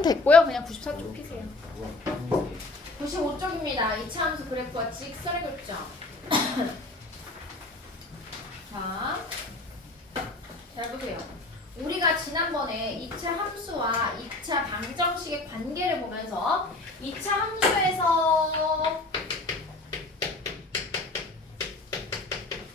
얘는 됐고요. 그냥 94쪽 피세요. 95쪽입니다. 이차 함수 그래프와 직선의 교점. 자, 잘 보세요. 우리가 지난번에 2차 함수와 2차 방정식의 관계를 보면서 2차 함수에서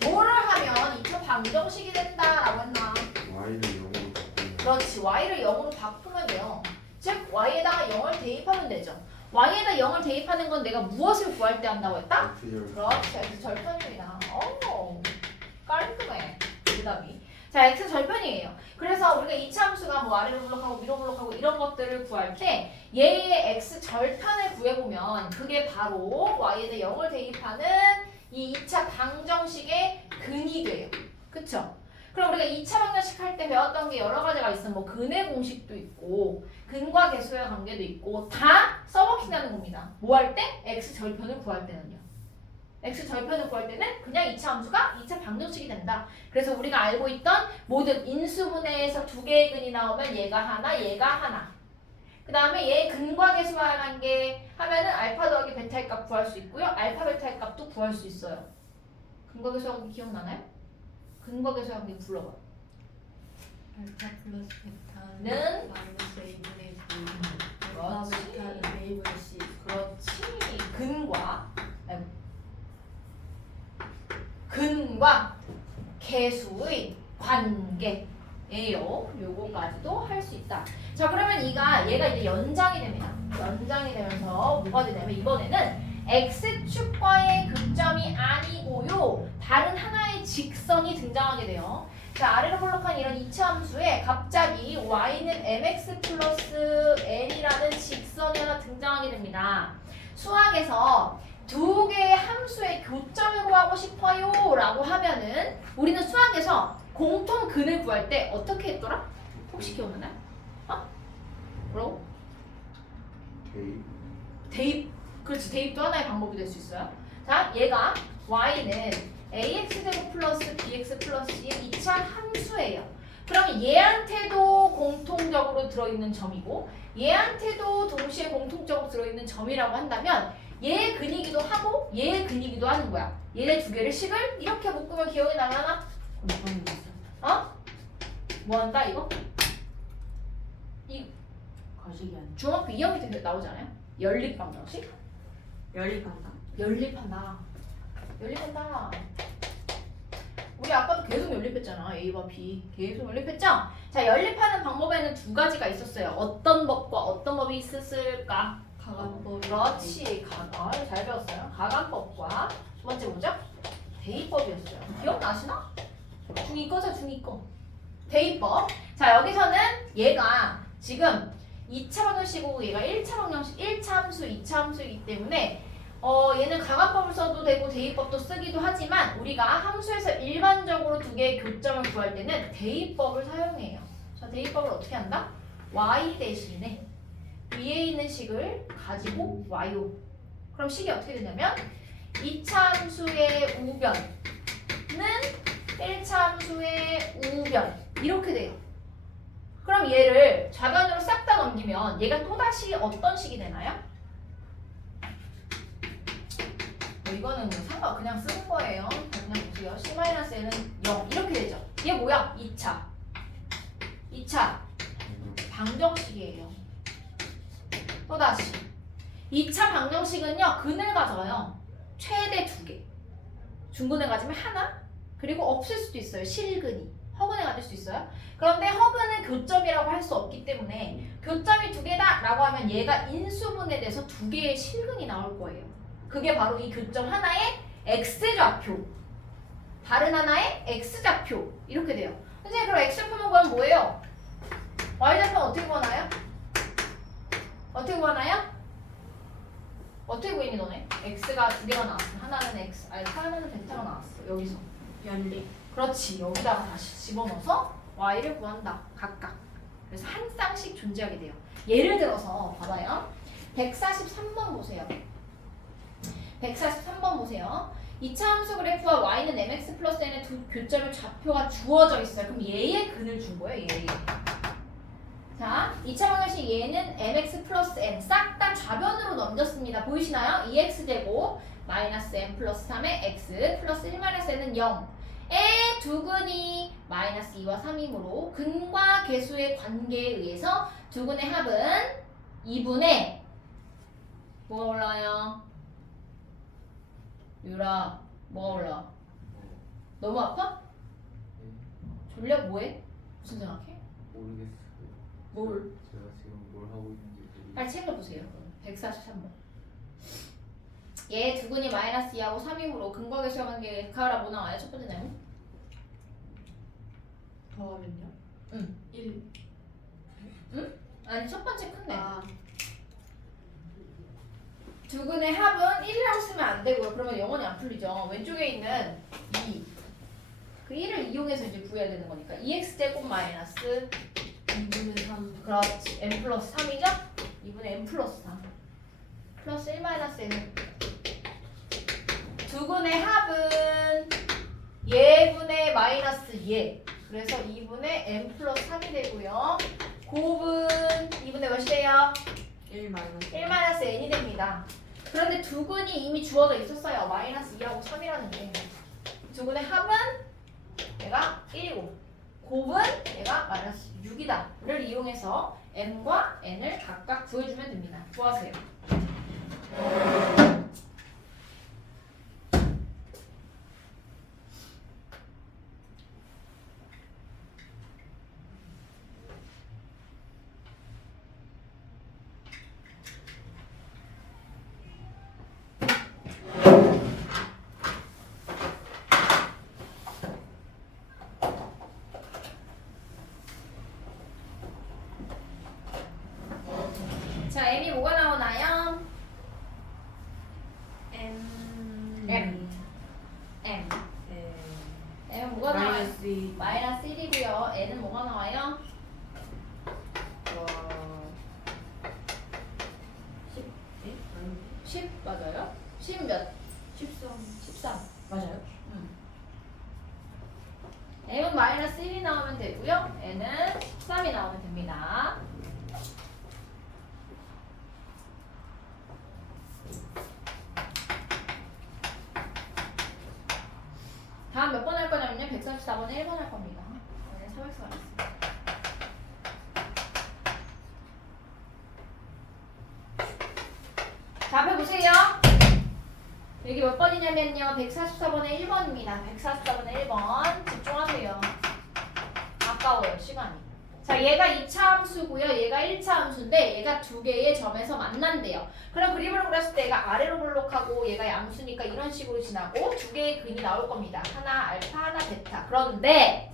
뭐를 하면 2차 방정식이 된다라고 했나? y를 0으로 바꾸면 그렇지. y를 0으로 바꾸면 돼요. 즉 y에다가 0을 대입하면 되죠. y에다 0을 대입하는 건 내가 무엇을 구할 때 한다고 했다? X절 그렇지. x 절편입니다. 오, 깔끔해. 대답이. 자, x 절편이에요. 그래서 우리가 2차 함수가 뭐 아래로 블록하고 위로 블록하고 이런 것들을 구할 때 얘의 x 절편을 구해보면 그게 바로 y에다 0을 대입하는 이 2차 방정식의 근이 돼요. 그쵸? 그럼 우리가 2차 방정식 할 때 배웠던 게 여러 가지가 있어. 뭐 근의 공식도 있고 근과 계수의 관계도 있고 다 써먹힌다는 겁니다. 뭐 할 때? x 절편을 구할 때는요. x 절편을 구할 때는 그냥 2차 함수가 2차 방정식이 된다. 그래서 우리가 알고 있던 모든 인수분해에서 두 개의 근이 나오면 얘가 하나, 얘가 하나. 그 다음에 얘의 근과 계수와의 관계 하면은 알파 더하기 베타의 값 구할 수 있고요. 알파 베타의 값도 구할 수 있어요. 근과 계수와 관계 기억나나요? 근과 계수와 관계 불러봐. 알파 플러스 베타는 는? 마이너스 A분의 B 그렇지. 알파 베타는 A분의 C 그렇지. 근과 계수의 관계예요. 요거까지도 할 수 있다. 자, 그러면 얘가 이제 연장이 됩니다. 연장이 되면서 뭐가 되냐면 이번에는 x축과의 교점이 아니고요. 다른 하나의 직선이 등장하게 돼요. 자, 아래로 블록한 이런 2차 함수에 갑자기 y는 mx 플러스 n이라는 직선이 하나 등장하게 됩니다. 수학에서 두 개의 함수의 교점을 구하고 싶어요 라고 하면은 우리는 수학에서 공통근을 구할 때 어떻게 했더라? 혹시 기억나나요? 뭐라고? 대입. 그렇지. 대입도 하나의 방법이 될 수 있어요. 자, 얘가 y는 ax제곱 플러스 bx 플러스 c의 2차 함수예요. 그럼 얘한테도 공통적으로 들어있는 점이고 얘한테도 동시에 공통적으로 들어있는 점이라고 한다면 얘의 근이기도 하고 얘의 근이기도 하는 거야. 얘네 두 개를 식을 이렇게 묶으면 기억이 나려나? 뭐 한다 이거? 이 거식이 아니야 중학교 2학년 때 나오잖아요. 연립방정식? 연립한다 연립한다. 우리 아까도 계속 연립했잖아. A와 B 계속 연립했죠? 자, 연립하는 방법에는 두 가지가 있었어요. 어떤 법과 어떤 법이 있었을까? 가관법 그렇지. 잘 배웠어요. 가관법과 두 번째 뭐죠? 대입법이었어요. 기억나시나? 중2 거죠, 중2 거. 대입법. 자, 여기서는 얘가 지금 2차 방정식이고 얘가 1차 방정식, 1차 함수, 2차 함수이기 때문에 얘는 가관법을 써도 되고 대입법도 쓰기도 하지만 우리가 함수에서 일반적으로 두 개의 교점을 구할 때는 대입법을 사용해요. 자, 대입법을 어떻게 한다? y 대신에 위에 있는 식을 가지고 와요. 그럼 식이 어떻게 되냐면 2차 함수의 우변은 1차 함수의 우변 이렇게 돼요. 그럼 얘를 좌변으로 싹 다 넘기면 얘가 또다시 어떤 식이 되나요? 이거는 뭐 그냥 쓰는 거예요. 그냥 보세요. C-N은 0 이렇게 되죠. 얘 뭐야? 2차 방정식이에요. 또다시 2차 방정식은요. 근을 가져요. 최대 2개. 중근을 가지면 하나. 그리고 없을 수도 있어요. 실근이. 허근을 가질 수 있어요. 그런데 허근은 교점이라고 할 수 없기 때문에 교점이 2개다 라고 하면 얘가 인수분해돼서 2개의 실근이 나올 거예요. 그게 바로 이 교점 하나의 x좌표, 다른 하나의 x좌표 이렇게 돼요. 선생님 그럼 x좌표만 구하면 뭐예요? y좌표는 어떻게 구하나요? 어떻게 구했니 너네? x가 2개가 나왔어. 하나는 x, 알파 하나는 베타가 나왔어. 여기서 연립 그렇지. 여기다가 다시 집어넣어서 y를 구한다. 각각. 그래서 한 쌍씩 존재하게 돼요. 예를 들어서 봐봐요. 143번 보세요. 143번 보세요. 2차 함수 그래프와 y는 mx 플러스 n의 두 교점의 좌표가 주어져 있어요. 그럼 얘의 근을 준 거예요. 얘의. 자, 2차 방정식 얘는 mx 플러스 n 싹 다 좌변으로 넘겼습니다. 보이시나요? 2x 제곱 마이너스 n 플러스 3의 x 플러스 1 마이너스 n은 0. 의 두근이 마이너스 2와 3이므로 근과 계수의 관계에 의해서 두근의 합은 2분의 뭐가 올라와요? 유라 뭐가 올라와? 너무 아파? 졸려? 뭐해? 무슨 생각해? 모르겠어요. 뭘? 제가 지금 뭘 하고 있는지 모르겠어요. 빨리 챙겨보세요. 143번. 얘 두근이 마이너스 2하고 3이므로 근과 계수의 관계에 가을아 뭐 나와요? 첫 번째 내용? 더하면요? 응. 1. 아니 첫 번째 큰 내용. 아, 두근의 합은 1이라고 쓰면 안 되고요. 그러면 영원히 안 풀리죠. 왼쪽에 있는 2. 그 1을 이용해서 이제 구해야 되는 거니까 2x제곱 마이너스 2분의 3. 그렇지. n 플러스 3이죠? 2분의 n 플러스 3 플러스 1 마이너스 n. 두근의 합은 얘분의 마이너스 얘. 그래서 2분의 n 플러스 3이 되고요. 곱은 2분의 몇이 돼요? 1 마이너스 1 마이너스 n이 됩니다. 그런데 두근이 이미 주어져 있었어요. 마이너스 2하고 3이라는 게. 두근의 합은 얘가 1이고 곱은 얘가 마이너스 6이다를 이용해서 m과 n을 각각 구해주면 됩니다. 구하세요. 자, m이 뭐가 나오나요? M. M. m. 네. m은 뭐가 나와요? 마이너스 2. 마이너스 1이고요. n은 뭐가 나와요? 10. 네? 10 맞아요? 10 몇? 13. 13 맞아요? m은 마이너스 1이 나오면 되고요. n은 13이 나오면 됩니다. 다음 몇 번 할 거냐면요. 144번에 1번 할 겁니다. 오늘 400수 하겠습니다. 자, 앞에 보세요. 여기 몇 번이냐면요. 144번에 1번입니다. 144번에 1번. 집중하세요. 아까워요, 시간이. 자, 얘가 2차 함수고요. 얘가 1차 함수인데 얘가 두 개의 점에서 만난대요. 그럼 그림으로 그렸을 때 얘가 아래로 볼록하고 얘가 양수니까 이런 식으로 지나고 두 개의 근이 나올 겁니다. 하나 알파, 하나 베타. 그런데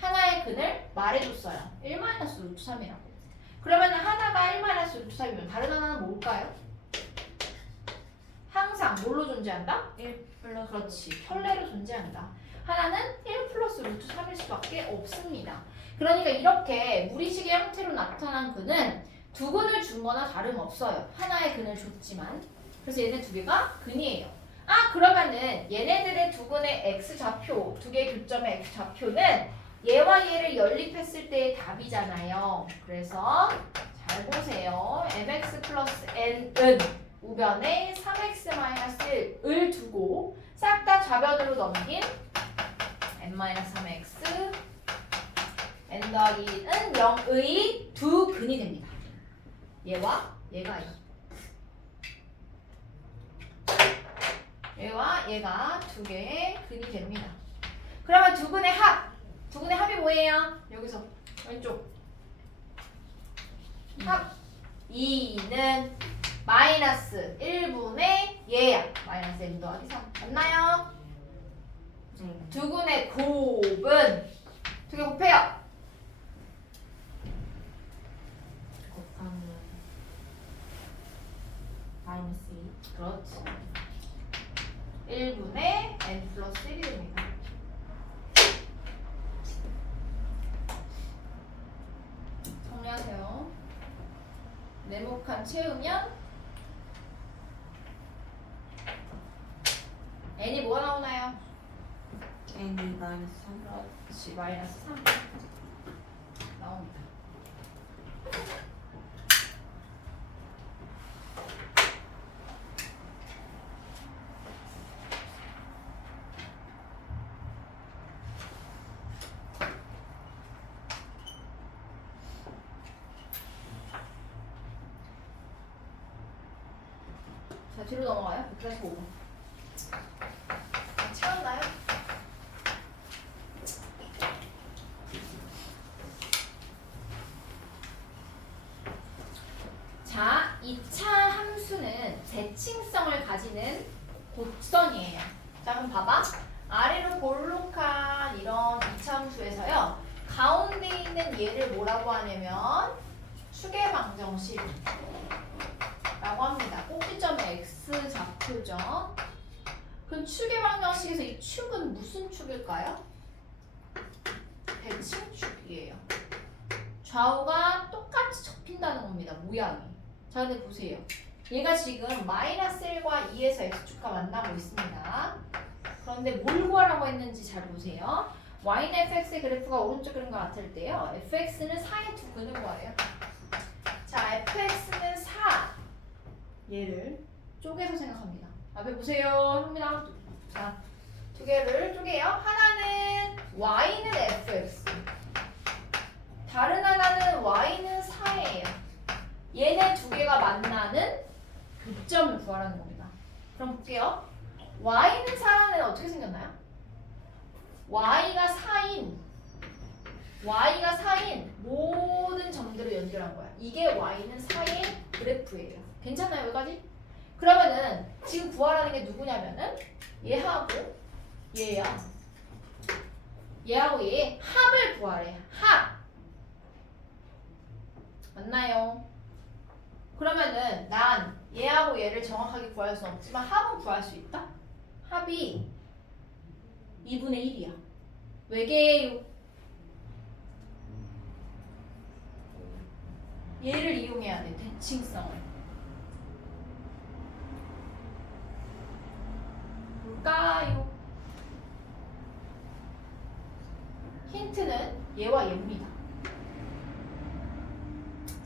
하나의 근을 말해줬어요. 1-√3이라고. 그러면 하나가 1-√3이면 다른 하나는 뭘까요? 항상 뭘로 존재한다? 1 플러스. 그렇지. 편례로 존재한다. 하나는 1 플러스 루트 3일 수밖에 없습니다. 그러니까 이렇게 무리식의 형태로 나타난 근은 두 근을 준 거나 다름없어요. 하나의 근을 줬지만. 그래서 얘네 두 개가 근이에요. 아, 그러면은 얘네들의 두 근의 x좌표, 두 개의 교점의 x좌표는 얘와 얘를 연립했을 때의 답이잖아요. 그래서 잘 보세요. mx 플러스 n은 우변에 3x-1을 두고 싹 다 좌변으로 넘긴 n-3x n 더하기 1은 0의 두 근이 됩니다. 얘와 얘가 얘와 얘가 두 개의 근이 됩니다. 그러면 두 근의 합, 두 근의 합이 뭐예요? 여기서 왼쪽 합 2는 마이너스 1분의 얘야. 마이너스 n 더하기 3 맞나요? 네. 두 근의 곱은 두 개 곱해요. 곱하면 마이너스 2. 그렇지. 1분의 n 플러스 1이 됩니다. 정리하세요. 네모칸 채우면 n이 뭐가 나오나요? n이 마이너스 3. 그렇지. 마이너스 3 나옵니다. 자, 뒤로 넘어가요. 145번. 채웠나요? 자, 2차 함수는 대칭성을 가지는 곡선이에요. 자, 그럼 봐봐. 아래로 볼록한 이런 2차 함수에서요. 가운데 있는 얘를 뭐라고 하냐면 축의 방정식 라고 합니다. 꼭지점의 x 좌표죠. 그럼 축의 방정식에서 이 축은 무슨 축일까요? 대칭축이에요. 좌우가 똑같이 접힌다는 겁니다. 모양이. 자, 근데 보세요. 얘가 지금 마이너스 1과 2에서 x축과 만나고 있습니다. 그런데 뭘 구하라고 했는지 잘 보세요. y는 fx의 그래프가 오른쪽 그림과 같을 때요. fx는 4의 두 근을 구하래요. 자, fx는 4. 얘를 쪼개서 생각합니다. 앞에 보세요. 합니다. 자, 두 개를 쪼개요. 하나는 y는 fx. 다른 하나는 y는 4예요. 얘네 두 개가 만나는 교점을 구하라는 겁니다. 그럼 볼게요. y는 4라는 애는 어떻게 생겼나요? y가 4인 모든 점들을 연결한 거야. 이게 y는 4의 그래프예요. 괜찮나요, 여기까지? 그러면은 지금 구하라는 게 누구냐면은 얘하고 얘야. 얘하고 얘의 합을 구하래. 합. 맞나요? 그러면은 난 얘하고 얘를 정확하게 구할 수 없지만 합은 구할 수 있다? 합이 2분의 1이야. 외계예요. 얘를 이용해야 돼. 대칭성을. 뭘까요? 힌트는 얘와 얘입니다.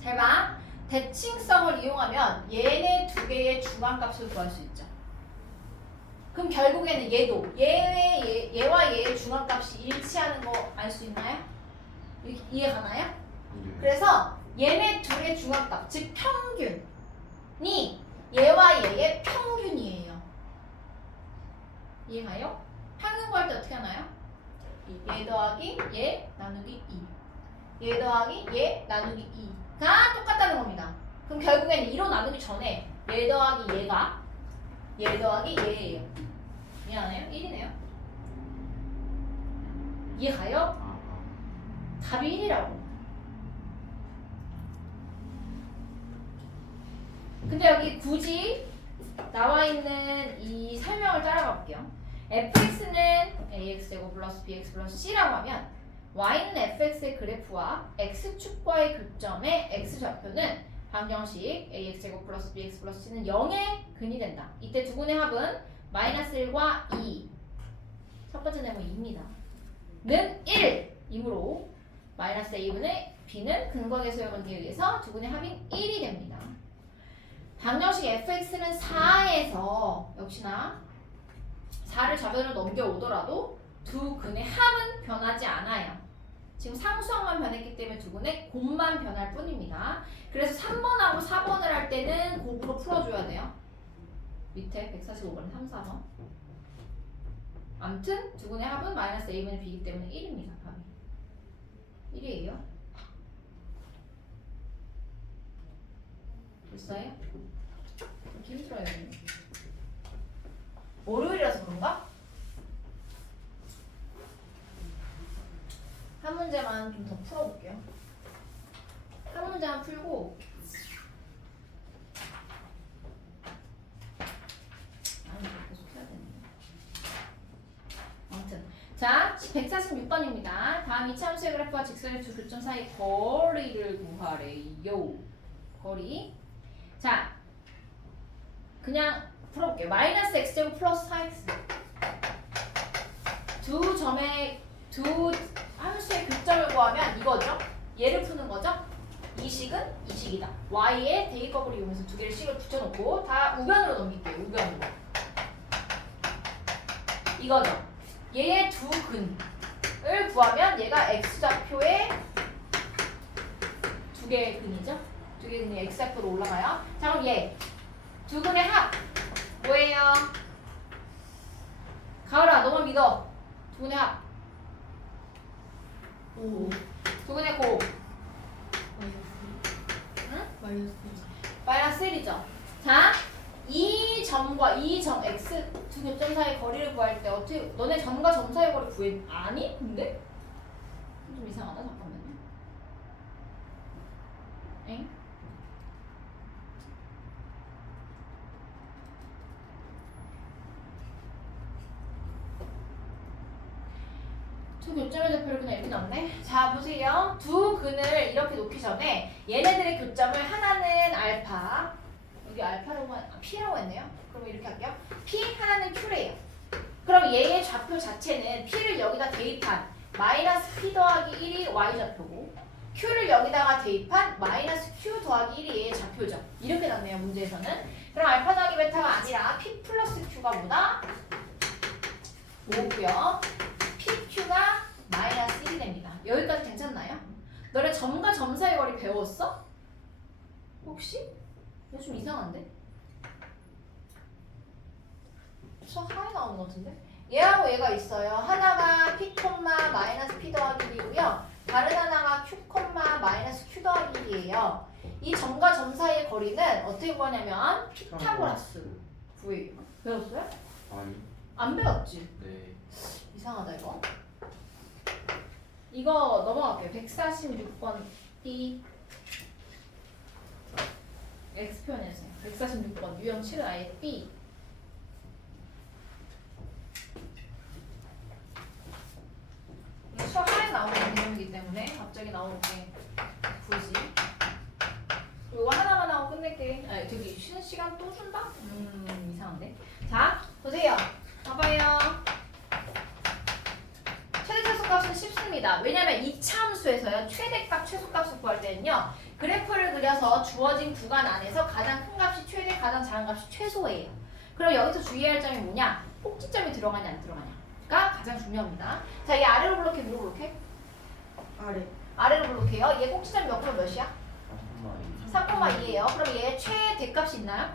잘 봐. 대칭성을 이용하면 얘네 두 개의 중앙값을 구할 수 있죠. 그럼 결국에는 얘도 얘와 얘의 중앙값이 일치하는 거 알 수 있나요? 이해 가나요? 그래서 얘네 둘의 중앙값, 즉 평균이 얘와 얘의 평균이에요. 이해가요? 평균 구할 때 어떻게 하나요? 얘 더하기 얘 나누기 2. 얘 더하기 얘 나누기 2가 똑같다는 겁니다. 그럼 결국에는 2로 나누기 전에 얘 더하기 얘가 얘 더하기 얘예요. 이해하나요? 1이네요. 이해가요? 답이 1이라고. 근데 여기 굳이 나와 있는 이 설명을 따라가 볼게요. fx는 ax제곱 플러스 bx 플러스 c라고 하면 y는 fx의 그래프와 x축과의 교점의 x좌표는 방정식 ax제곱 플러스 bx 플러스 c는 0의 근이 된다. 이때 두 근의 합은 마이너스 1과 2. 첫 번째 내용은 2입니다. 는 1이므로 마이너스 a분의 b는 근과 계수의 관계에 의해서 두 근의 합인 1이 됩니다. 방정식 fx는 4에서 역시나 4를 좌변으로 넘겨오더라도 두 근의 합은 변하지 않아요. 지금 상수항만 변했기 때문에 두 근의 곱만 변할 뿐입니다. 그래서 3번하고 4번을 할 때는 곱으로 풀어줘야 돼요. 밑에 145번은 3, 4번. 아무튼 두 근의 합은 마이너스 a분의 b이기 때문에 1입니다. 답이 1이에요. 됐어요? 이렇게 힘들어요. 월요일이라서 그런가? 한 문제만 좀 더 풀어볼게요. 한 문제만 풀고 아니 계속 해야 되는데. 아무튼 자 146번입니다. 다음 2차 함수의 그래프와 직선의 두 교점 사이 거리를 구하래요. 거리. 자 그냥 풀어볼게요. 마이너스 x제곱 플러스 4x 두 점의 두 함수의 교점을 구하면 이거죠. 얘를 푸는 거죠. 이 식은 이 식이다. y에 대입법을 이용해서 두 개를 식을 붙여놓고 다 우변으로 넘길게요. 우변으로. 이거죠. 얘의 두 근을 구하면 얘가 x좌표의 두 개의 근이죠. 두 개의 근이 x좌표로 올라가요. 자 그럼 얘 두 근의 합 뭐예요? 가을아 너만 믿어. 두 근의 합. 오. 두 근의 곱. 마이너스. 응? 마이너스. 마이너스 1이죠. 자, 이 점과 이 점 x 두 교점 사이 거리를 구할 때 어떻게 너네 점과 점 사이 거리 구해? 아니? 근데? 좀 이상하다. 잠깐만요. 엥? 두 교점의 대표를 그냥 이렇게 넣네. 자 보세요. 두 근을 이렇게 놓기 전에 얘네들의 교점을 하나는 알파, 여기 알파라고 p라고 했네요. 그럼 이렇게 할게요. p 하나는 q래요. 그럼 얘의 좌표 자체는 p를 여기다 대입한 마이너스 p 더하기 1이 y 좌표고 q를 여기다가 대입한 마이너스 q 더하기 1이 얘의 좌표죠. 이렇게 났네요. 문제에서는. 그럼 알파 더하기 베타가 아니라 p 플러스 q가 뭐다? 5고요. PQ가 마이너스 1이 됩니다. 여기까지 괜찮나요? 너네 점과 점 사이 거리 배웠어? 혹시? 이거 좀 이상한데? 수학 하나 나오는 것 같은데? 얘하고 얘가 있어요. 하나가 P, 마이너스 P 더하기 1이고요. 다른 하나가 Q, 마이너스 Q 더하기 1이에요. 이 점과 점 사이의 거리는 어떻게 구하냐면 피타고라스 구해요. 배웠어요? 아니. 안 배웠지? 네. 이상하다 이거. 이거 넘어갈게요. 146번 B X표현에서 146번 유형 7은 아예 B. 이게 수학 하에 나오는 개념이기 때문에 갑자기 나오는 게 굳이. 이거 하나만 하고 끝낼게. 아, 되게 쉬는 시간 또 준다? 이상한데. 자, 보세요. 봐봐요. 최대 최소값은 쉽습니다. 왜냐면 이차 함수에서요. 최대값, 최소값을 구할 때는요. 그래프를 그려서 주어진 구간 안에서 가장 큰 값이 최대, 가장 작은 값이 최소예요. 그럼 여기서 주의해야 할 점이 뭐냐? 꼭지점이 들어가냐 안 들어가냐가 가장 중요합니다. 자, 얘 아래로 블록해, 위로 블록해? 아래. 아래로 블록해요. 얘 꼭지점 몇 콤마 몇이야? 3,2. 3,2예요. 그럼 얘 최대값이 있나요?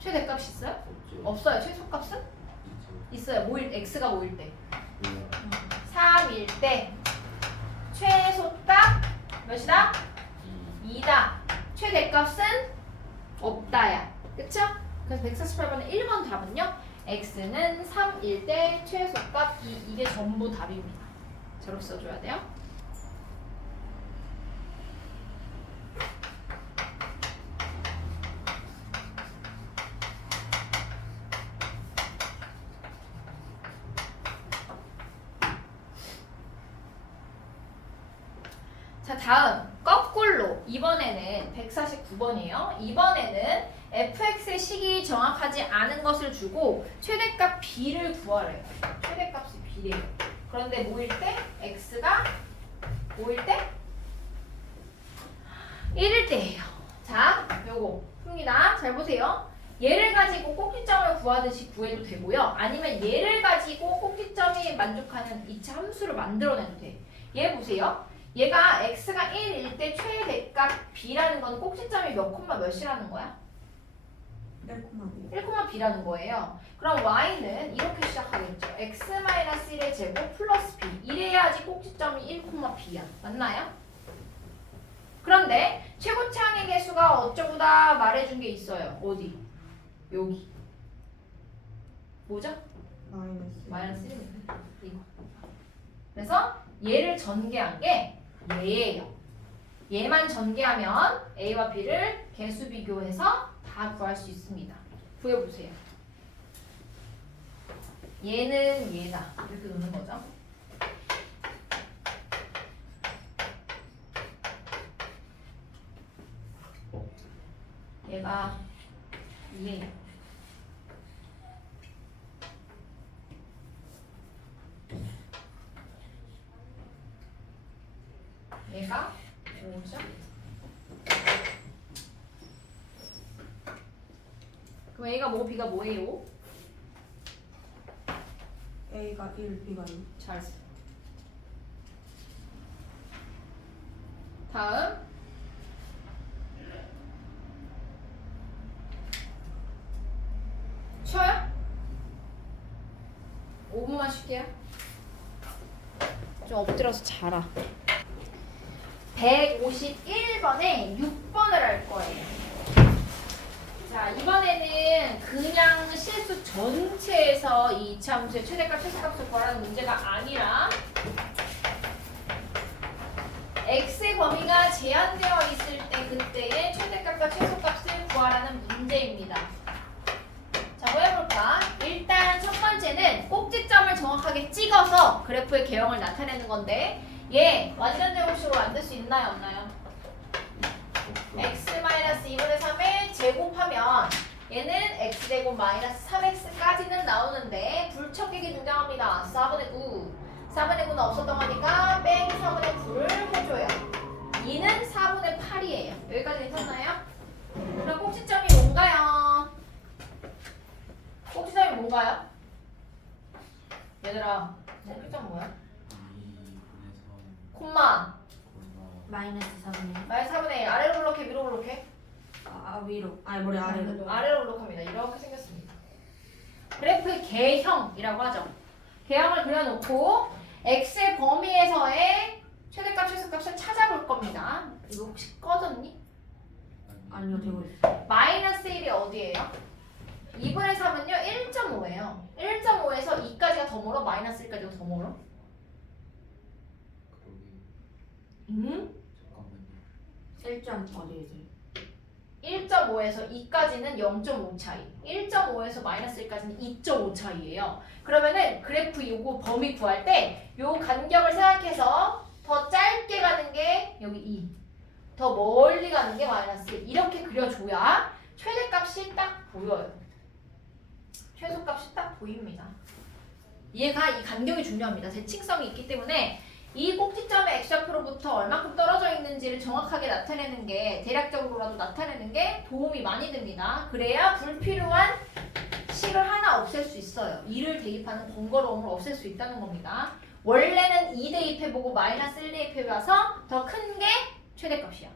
최대값이 있어요? 없죠. 없어요. 최소값은? 있죠. 있어요. 모일 x가 모일 때. 왜요? 3일 때 최소값 몇이다? 2. 2다. 최대값은 없다야. 그쵸? 그래서 148번의 1번 답은요. x는 3일 때 최소값 2. 이게 전부 답입니다. 저렇게 써줘야 돼요. 자, 다음 거꾸로 이번에는 149번이에요. 이번에는 fx의 식이 정확하지 않은 것을 주고 최대값 b를 구하래요. 최대값이 b래요. 그런데 뭐일 때? x가 뭐일 때? 1일 때예요. 자, 요거 풉니다. 잘 보세요. 얘를 가지고 꼭지점을 구하듯이 구해도 되고요. 아니면 얘를 가지고 꼭지점이 만족하는 이차 함수를 만들어내도 돼. 얘 보세요. 얘가 x가 1일 때 최대값 b라는 건 꼭지점이 몇 콤마 몇이라는 거야? 1, b라는 거예요. 그럼 y는 이렇게 시작하겠죠. x-1의 제곱 플러스 b. 이래야지 꼭지점이 1, b야. 맞나요? 그런데 최고차항의 개수가 어쩌고다 말해준 게 있어요. 어디? 여기. 뭐죠? 마이너스 1입니다. 이거. 그래서 얘를 전개한 게 얘예요. 얘만 전개하면 A와 B를 개수 비교해서 다 구할 수 있습니다. 구해보세요. 얘는 얘다. 이렇게 놓는 거죠. 얘가 2예요. 얘가 5죠? 그럼 A가 뭐고 B가 뭐예요? A가 1, B가 2. 잘했어. 다음. 쉬어요? 5분만 쉴게요. 좀 엎드려서 자라. 151번에 6번을 할 거예요. 자, 이번에는 그냥 실수 전체에서 이 이차함수의 최대값, 최소값을 구하라는 문제가 아니라 x의 범위가 제한되어 있을 때 그때의 최대값과 최소값을 구하라는 문제입니다. 자, 한번 해볼까? 일단 첫 번째는 꼭지점을 정확하게 찍어서 그래프의 개형을 나타내는 건데 얘 완전 제곱식으로 만들 수 있나요, 없나요? x-2분의 3을 제곱하면 얘는 x제곱 마이너스 3x까지는 나오는데 불청객이 등장합니다. 4분의 9. 4분의 9는 없었던 거니까 뺑 4분의 9를 해줘요. 2는 4분의 8이에요. 여기까지 괜찮나요? 그럼 꼭지점이 뭔가요? 꼭지점이 뭔가요? 얘들아, 꼭지점 뭐야? 콤마 마이너스 4분의 1. 마이너스 4분의 1 아래로 블록해 위로 블록해? 위로. 아니 머리 아래로. 아래로 블록합니다. 이렇게 생겼습니다. 그래프의 개형이라고 하죠. 개형을 그려놓고 x의 범위에서의 최대값, 최소값을 찾아볼 겁니다. 이거 혹시 꺼졌니? 아니요 되고 있어. 마이너스 1이 어디예요? 2분의 3은요 1.5예요. 1.5에서 2까지가 더 멀어? 마이너스 1까지가 더 멀어? 응? 1점 어디지? 1.5에서 2까지는 0.5 차이. 1.5에서 마이너스 1까지는 2.5 차이예요. 그러면은 그래프 요거 범위 구할 때 요 간격을 생각해서 더 짧게 가는 게 여기 2. 더 멀리 가는 게 마이너스 1. 이렇게 그려줘야 최대값이 딱 보여요. 최소값이 딱 보입니다. 얘가 이 간격이 중요합니다. 대칭성이 있기 때문에 이 꼭지점의 x좌표로부터 얼마큼 떨어져 있는지를 정확하게 나타내는 게 대략적으로라도 나타내는 게 도움이 많이 됩니다. 그래야 불필요한 식을 하나 없앨 수 있어요. 2를 대입하는 번거로움을 없앨 수 있다는 겁니다. 원래는 2 대입해보고 마이너스 1 대입해봐서 더 큰 게 최대값이야.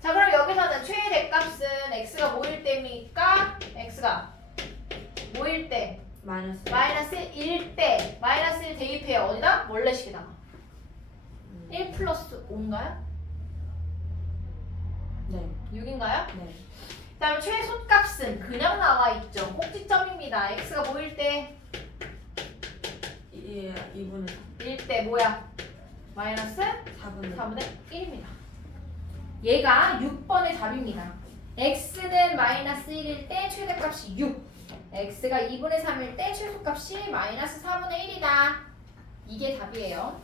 자, 그럼 여기서는 최대값은 x가 뭐일 때입니까? x가 뭐일 때? 마이너스 1 때 마이너스 1 대입해요. 어디다? 원래식에다가 1 플러스 5인가요? 네. 6인가요? 네. 그 다음에 최소값은 그냥 나와 있죠. 꼭지점입니다. x가 뭐일 때? 2분의 1 때 뭐야? 마이너스 4분의 4분의 1입니다. 얘가 6번의 답입니다. x는 마이너스 1일 때 최대값이 6. x가 2분의 3일 때 최소값이 마이너스 4분의 1이다. 이게 답이에요.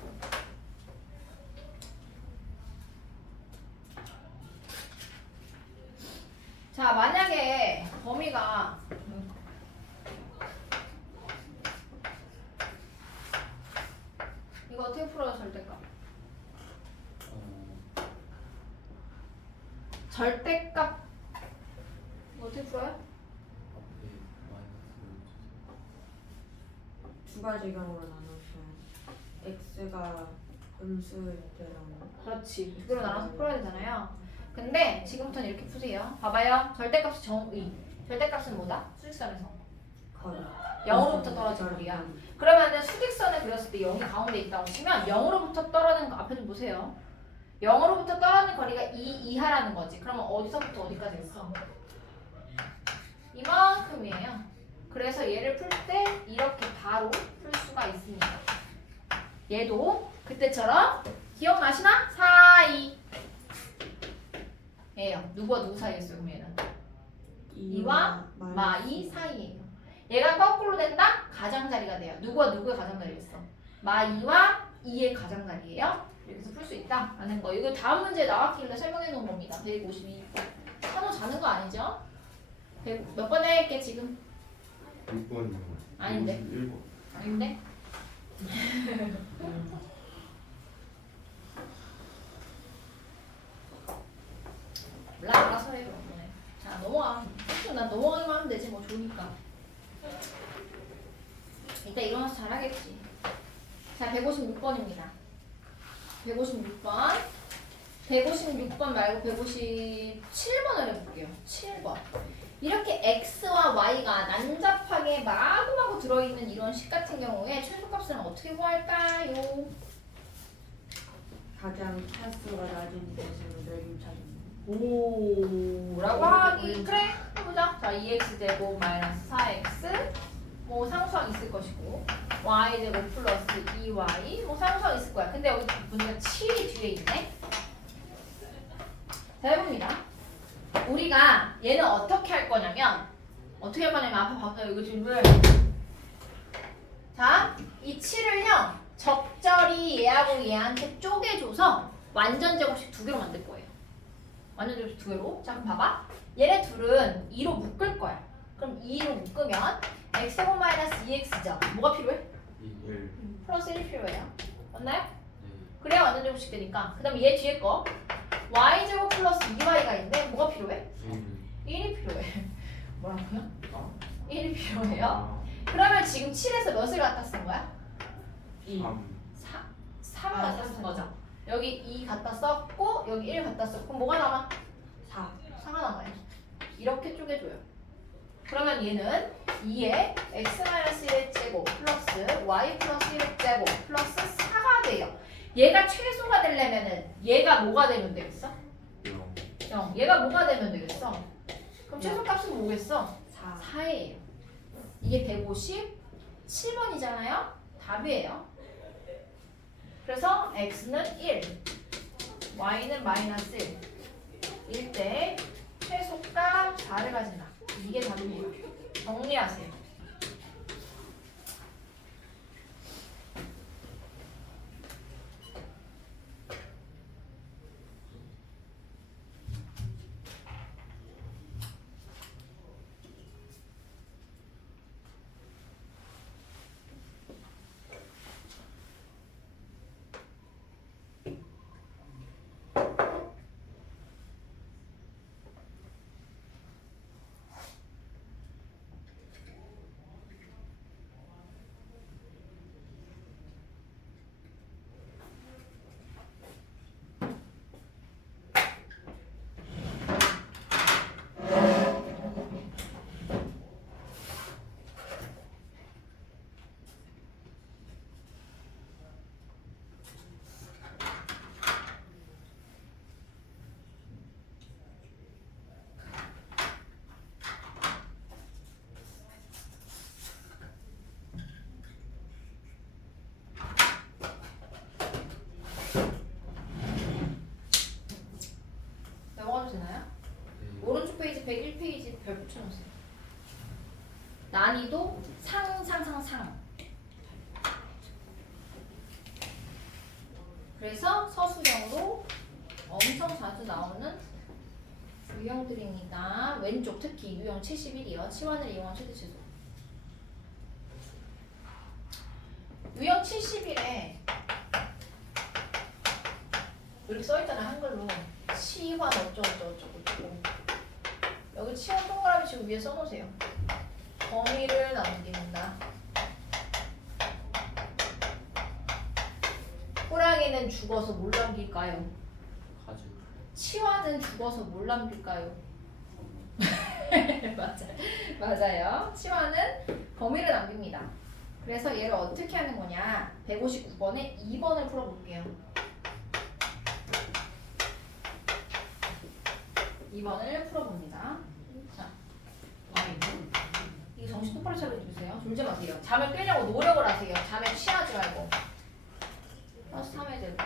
자, 만약에 범위가 이거 어떻게 풀어요, 절대값? 절대값 이거 어떻게 풀어요? 두 가지 경우로 나누시면 x가 음수일 때랑 그렇지. 두 개로 나눠서 풀어야 되잖아요. 근데 지금부터는 이렇게 푸세요. 봐봐요. 절대값이 정의. 절대값은 뭐다? 수직선에서. 거의 0으로부터 떨어진 거리야. 그러면은 수직선을 그렸을 때 0이 가운데 있다고 치면 0으로부터 떨어지는 거 앞에 좀 보세요. 0으로부터 떨어지는 거리가 2 이하라는 거지. 그러면 어디서부터 어디까지 있어? 이만큼이에요. 그래서 얘를 풀 때 이렇게 바로 풀 수가 있습니다. 얘도 그때처럼 기억나시나? 사이 예요. 누구와 누구 사이였어요? 그럼 얘는 2와 마2 사이예요. 얘가 거꾸로 된다? 가장자리가 돼요. 누구와 누구의 가장자리였어? 마2와 2의 가장자리예요. 이렇게 해서 풀 수 있다 라는 거. 이거 다음 문제에 나왔길래 설명해 놓은 겁니다. 152. 한호 자는 거 아니죠? 몇 번 할게 지금? 6번이요. 아닌데. 1번. 아닌데? 몰라, 알아서 해 그럼. 자, 넘어가. 난 넘어가기만 하면 되지 뭐 좋으니까. 일단 일어나서 잘하겠지. 자, 156번입니다. 156번. 156번 말고 157번을 해볼게요. 7번. 이렇게 x와 y가 난잡하게 마구마구 들어있는 이런 식 같은 경우에 최소값은 어떻게 구할까요? 가장 차수가 낮은 곳으로 넓은 차입니다. 오 라고 하기 그래 해보자. 자 2x 제곱 마이너스 4x 뭐 상수항 있을 것이고 y 제곱 플러스 2y 뭐 상수항 있을 거야. 근데 여기 문제가 7이 뒤에 있네. 자 해봅니다. 우리가 얘는 어떻게 할 거냐면 어떻게 할 거냐면 앞에 봐보세요. 이거 질문. 자 이 7을요 적절히 얘하고 얘한테 쪼개줘서 완전 제곱식 두 개로 만들 거예요. 완전 제곱식 두 개로. 자 그럼 봐봐. 얘네 둘은 2로 묶을 거야. 그럼 2로 묶으면 x제곱 마이너스 2x죠. 뭐가 필요해? 1. 플러스 1이 필요해요. 맞나요? 네. 그래야 완전 제곱식 되니까. 그 다음에 얘 뒤에 거 y제곱 플러스 2y가 있는데 뭐가 필요해? 1이 필요해. 뭐라고요? 1이 필요해요. 그러면 지금 7에서 몇을 갖다 쓴 거야? 2. 3을 갖다 쓴 거죠. 여기 2 갖다 썼고 여기 1 갖다 썼고 그럼 뭐가 남아? 4. 4가 남아요. 이렇게 쪼개줘요. 그러면 얘는 2에 x-1의 제곱 플러스 y 플러스 1의 제곱 플러스 4가 돼요. 얘가 최소가 되려면은 얘가 뭐가 되면 되겠어? 0. 얘가 뭐가 되면 되겠어? 그럼 최소값은 뭐겠어? 4. 4예요. 이게 157번이잖아요. 답이에요. 그래서 x는 1, y는 마이너스 1. 1대 최소값 4를 가진다. 이게 답입니다. 정리하세요. 넘어가도 되나요? 오른쪽 페이지 101페이지 별 붙여놓으세요. 난이도 상상상상. 그래서 서술형으로 엄청 자주 나오는 유형들입니다. 왼쪽 특히 유형 71이요. 치환을 이용한 최대 최소. 유형 71에 이렇게 써있잖아요. 한글로. 치환 어쩌고 여기 치환 동그라미 지금 위에 써놓으세요. 범위를 남긴다. 호랑이는 죽어서 뭘 남길까요? 가죽. 치환은 죽어서 뭘 남길까요? 맞아요. 치환은 범위를 남깁니다. 그래서 얘를 어떻게 하는 거냐? 159번에 2번을 풀어볼게요. 2번을 풀어봅니다. 자, 이거 정신 똑바로 차려주세요. 졸지 마세요. 잠을 깨려고 노력을 하세요. 잠에 취하지 말고. 플러스 3의 제곱.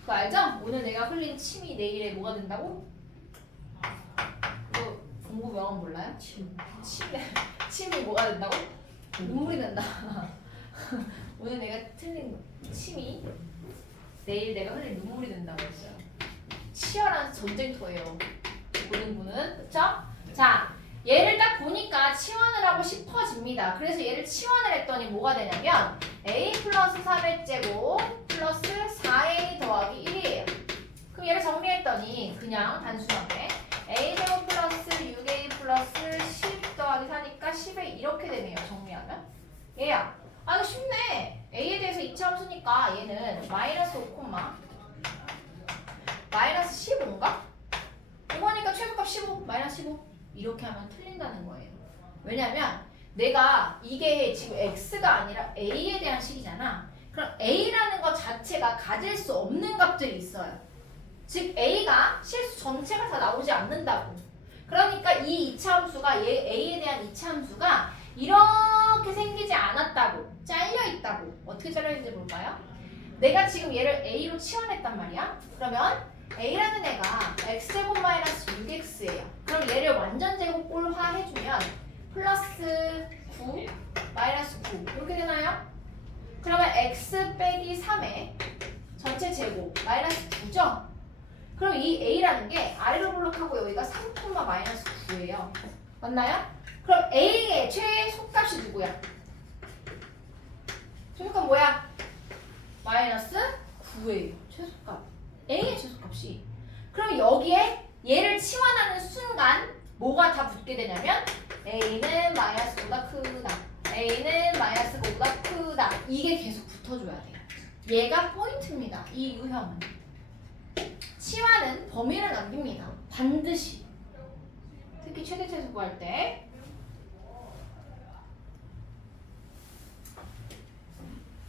그거 알죠? 오늘 내가 흘린 침이 내일에 뭐가 된다고? 그거 공부 명언 몰라요? 침이 뭐가 된다고? 눈물이 난다. 오늘 내가 틀린 침이 내일 내가 흘린 눈물이 된다고 했어요. 치열한 전쟁터예요. 모든 분은. 그쵸? 자, 얘를 딱 보니까 치환을 하고 싶어집니다. 그래서 얘를 치환을 했더니 뭐가 되냐면 a 플러스 3의 제곱 플러스 4a 더하기 1이에요. 그럼 얘를 정리 했더니 그냥 단순하게 a제곱 플러스 6a 플러스 10 더하기 4니까 10에 이렇게 되네요. 정리하면 얘야 아 이거 쉽네. a에 대해서 이차함수니까 얘는 마이너스 5, 마이너스 15인가? 이거니까 최소값 15 마이너스 15 이렇게 하면 틀린다는 거예요. 왜냐면 내가 이게 지금 x가 아니라 a에 대한 식이잖아. 그럼 a라는 것 자체가 가질 수 없는 값들이 있어요. 즉 a가 실수 전체가 다 나오지 않는다고. 그러니까 이 이차함수가 얘 a에 대한 이차함수가 이렇게 생기지 않았다고. 잘려 있다고. 어떻게 잘려 있는지 볼까요? 내가 지금 얘를 a로 치환했단 말이야. 그러면 a라는 애가 x제곱 마이너스 6x예요. 그럼 얘를 완전 제곱꼴화 해주면 플러스 9 마이너스 9 이렇게 되나요? 그러면 x 빼기 3의 전체 제곱 마이너스 9죠? 그럼 이 a라는 게 아래로 블록하고 여기가 3, 마이너스 9예요. 맞나요? 그럼 a의 최소값이 누구야? 최소값 뭐야? 마이너스 9예요. 최소값. a의 최소값이. 그럼 여기에 얘를 치환하는 순간 뭐가 다 붙게 되냐면 a는 마이너스보다 크다. a는 마이너스가 보다 크다. 이게 계속 붙어줘야 돼요. 얘가 포인트입니다. 이 유형은. 치환은 범위를 남깁니다. 반드시. 특히 최대 최소 구할 때.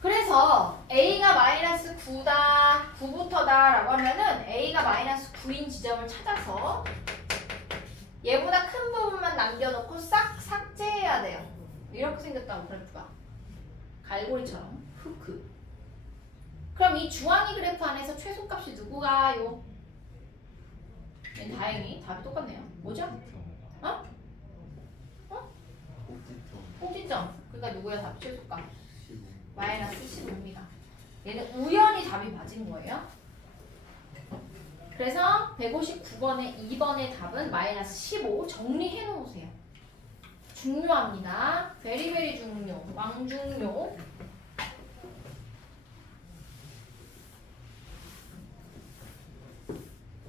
그래서 a가 마이너스 9다, 9부터다 라고 하면은 a가 마이너스 9인 지점을 찾아서 얘보다 큰 부분만 남겨놓고 싹 삭제해야 돼요. 이렇게 생겼다고 그래프가. 갈고리처럼. 후크. 그럼 이 주황이 그래프 안에서 최소값이 누구가요? 네, 다행히 답이 똑같네요. 뭐죠? 어? 어? 꼭지점. 그러니까 누구야 답이 최소값? 마이너스 15입니다. 얘는 우연히 답이 맞은 거예요. 그래서 159번의 2번의 답은 마이너스 15 정리해 놓으세요. 중요합니다. 베리베리 중요, 왕중요.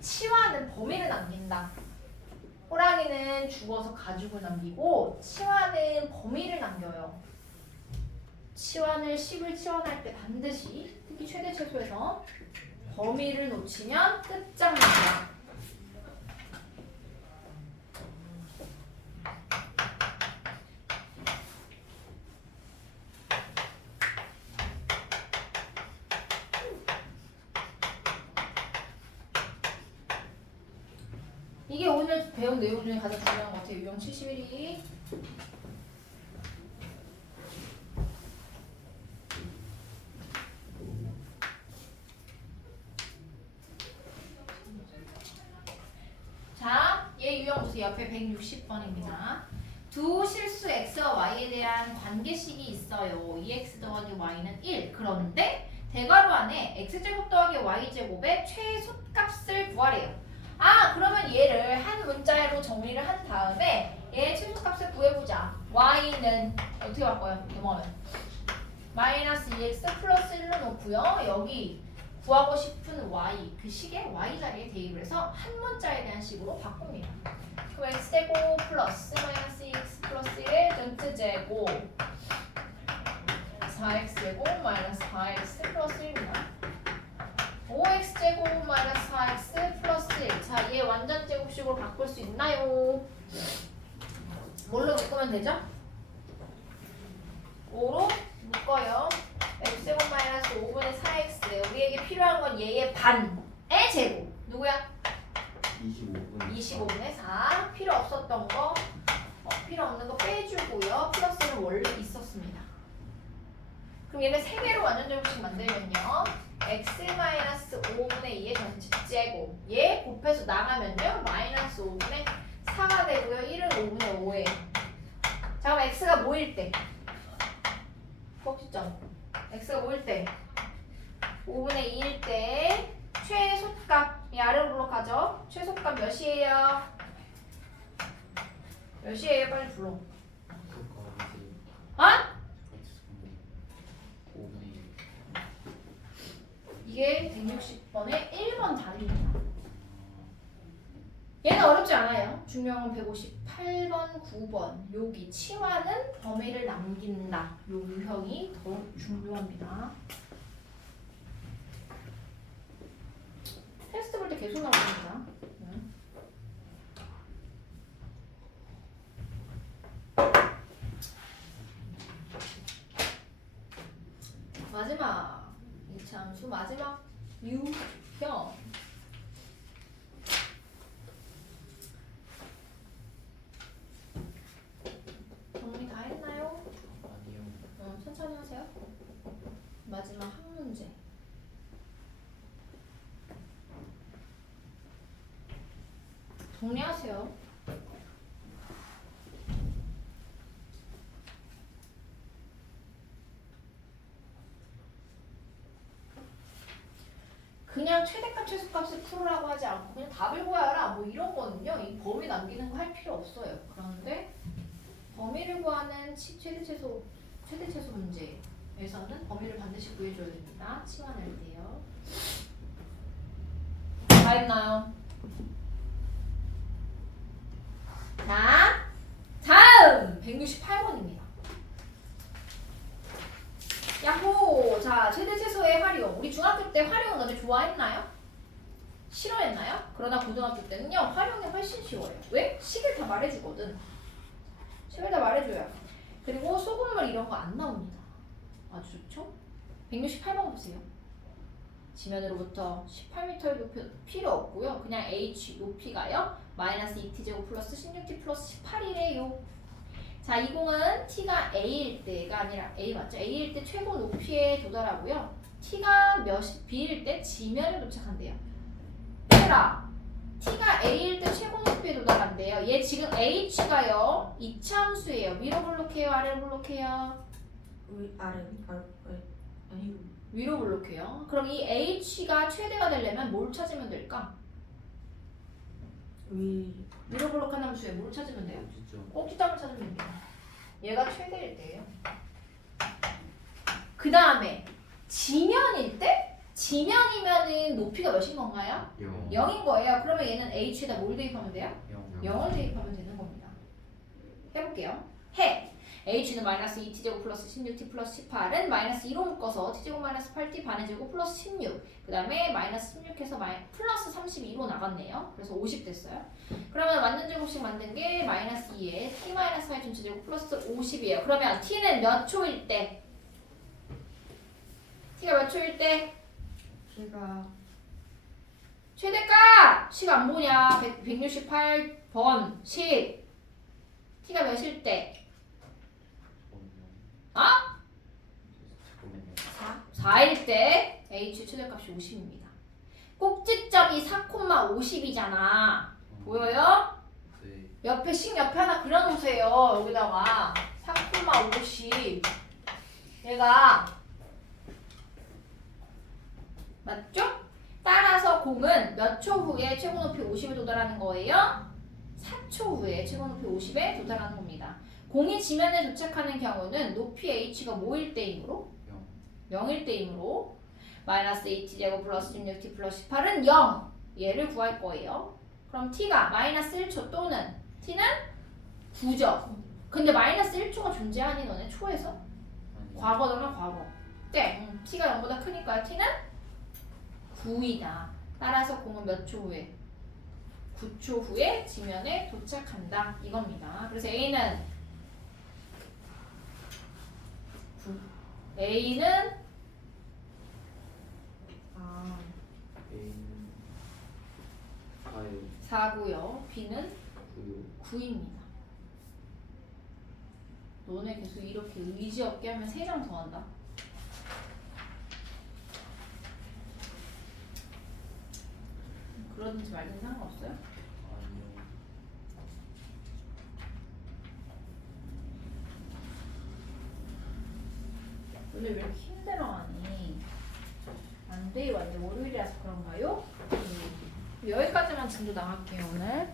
치환은 범위를 남긴다. 호랑이는 죽어서 가죽을 남기고 치환은 범위를 남겨요. 치환을 10을 치환할 때 반드시 특히 최대 최소에서 범위를 놓치면 끝장납니다. 이게 오늘 배운 내용 중에 가장 중요한 것 같아요. 유형 71이. 자, 얘 유형 보세요. 옆에 160번입니다. 두 실수 x와 y에 대한 관계식이 있어요. 2x 더하기 y는 1. 그런데 대괄호 안에 x제곱 더하기 y제곱의 최소값을 구하래요. 아, 그러면 얘를 한 문자로 정리를 한 다음에 얘의 최소값을 구해보자. y는 어떻게 바꿔요? 대모하면 마이너스 2x 플러스 1로 놓고요. 여기 구하고 싶은 y, 그 식의 y 자리에 대입을 해서 한 문자에 대한 식으로 바꿉니다. 그럼 x제곱 플러스 마이너스 2x 플러스 1 전체 제곱 4x제곱 마이너스 4x 플러스 1입니다. 5x제곱 마이너스 4x 플러스 1. 자, 얘 완전 제곱식으로 바꿀 수 있나요? 뭘로 묶으면 되죠? 5로 묶어요. x제곱 마이너스 5분의 4x. 우리에게 필요한 건 얘의 반의 제곱. 누구야? 25분의 4. 필요 없었던 거, 필요 없는 거 빼주고요. 플러스는 원래 있었습니다. 그럼 얘는 3개로 완전 제곱식 만들면요. x-5분의 2의 전체 제곱. 얘 곱해서 나가면요. 마이너스 5분의 4가 되고요. 1은 5분의 5예요. 자, 그럼 x가 뭐일 때? 꼭지점. x가 뭐일 때? 5분의 2일 때 최소값이 아래로 블록하죠? 최소값 몇이에요? 몇이에요? 빨리 불러. 아? 이게 160번의 1번 답입니다. 얘는 어렵지 않아요. 중요한 건 158번, 9번. 여기 치와는 범위를 남긴다. 요 유형이 더 중요합니다. 테스트 볼 때 계속 나옵니다. 마지막 이차함수 마지막 유형. 정리 다 했나요? 아니요. 천천히 하세요. 마지막 한 문제. 정리하세요. 그냥 최대값 최소값을 풀으라고 하지 않고 그냥 답을 구하라 뭐 이런 거는요 이 범위 남기는 거 할 필요 없어요. 그런데 범위를 구하는 최대 최소 문제에서는 범위를 반드시 구해줘야 됩니다. 치환할 때요. 다 했나요? 자, 다음 168번입니다. 야호! 자, 최대 최소의 활용. 우리 중학교 때 활용은 너네 좋아했나요? 싫어했나요? 그러나 고등학교 때는요 활용이 훨씬 쉬워요. 왜? 식을 다 말해주거든. 식을 다 말해줘요. 그리고 소금물 이런 거 안 나옵니다. 아주 좋죠? 168번 보세요. 지면으로부터 18m의 높이 필요 없고요. 그냥 h 높이가요. 마이너스 2t제곱 플러스 16t 플러스 18이래요. 자, 이 공은 t가 a일 때가 아니라 a 맞죠? a일 때 최고 높이에 도달하고요. t가 b일 때 지면에 도착한대요. 얘들아, t가 a일 때 최고 높이에 도달한대요. 얘 지금 h가요. 이차함수예요. 위로 블록해요? 아래로 블록해요? 아니고 위로 블록해요. 그럼 이 h가 최대가 되려면 뭘 찾으면 될까? 위로 블록한 함수에 뭘 찾으면 돼요? 어디죠? 꼭지점을 찾으면 됩니다. 얘가 최대일 때예요. 그 다음에 지면일 때? 지면이면은 높이가 몇인 건가요? 0인 거예요. 그러면 얘는 h에다 뭘 대입하면 돼요? 0을 대입하면 되는 겁니다. 해볼게요. 해! h는 마이너스 2t제곱 플러스 16t 플러스 18은 마이너스 2로 묶어서 t제곱 마이너스 8t 반의 제곱 플러스 16. 그 다음에 마이너스 16해서 플러스 32로 나갔네요. 그래서 50 됐어요. 그러면 완전 제곱식 만든 게 마이너스 2에 t 마이너스 8 전체제곱 플러스 50이에요. 그러면 t는 몇 초일 때? t가 몇 초일 때? 제가 최대값! 식 안 보냐? 168번 식 t가 몇일 때? 아? 4일 때 h 최대값이 50입니다. 꼭지점이 4,50이잖아. 보여요? 네. 옆에 식 옆에 하나 그려놓으세요. 여기다가 4,50 얘가 맞죠? 따라서 공은 몇 초 후에 최고 높이 50에 도달하는 거예요? 4초 후에 최고 높이 50에 도달하는 겁니다. 공이 지면에 도착하는 경우는 높이 h가 뭐일 때이므로? 0일 때이므로 마이너스 2t제곱 플러스 16t 플러스 18은 0. 얘를 구할 거예요. 그럼 t가 마이너스 1초 또는 t는 9죠. 근데 마이너스 1초가 존재하니 너네 초에서? 과거잖아 과거. 땡. t가 0보다 크니까 t는 9이다. 따라서 공은 몇 초 후에? 9초 후에 지면에 도착한다. 이겁니다. 그래서 A는 A는 A는 4요. 4고요. B는 9요. 9입니다. 너네 계속 이렇게 의지 없게 하면 3장 더 한다. 그러든지 말든지 상관없어요? 아니요. 오늘 왜 이렇게 힘들어하니? 안 돼, 완전 월요일이라서 그런가요? 여기까지만 진도 나갈게요, 오늘.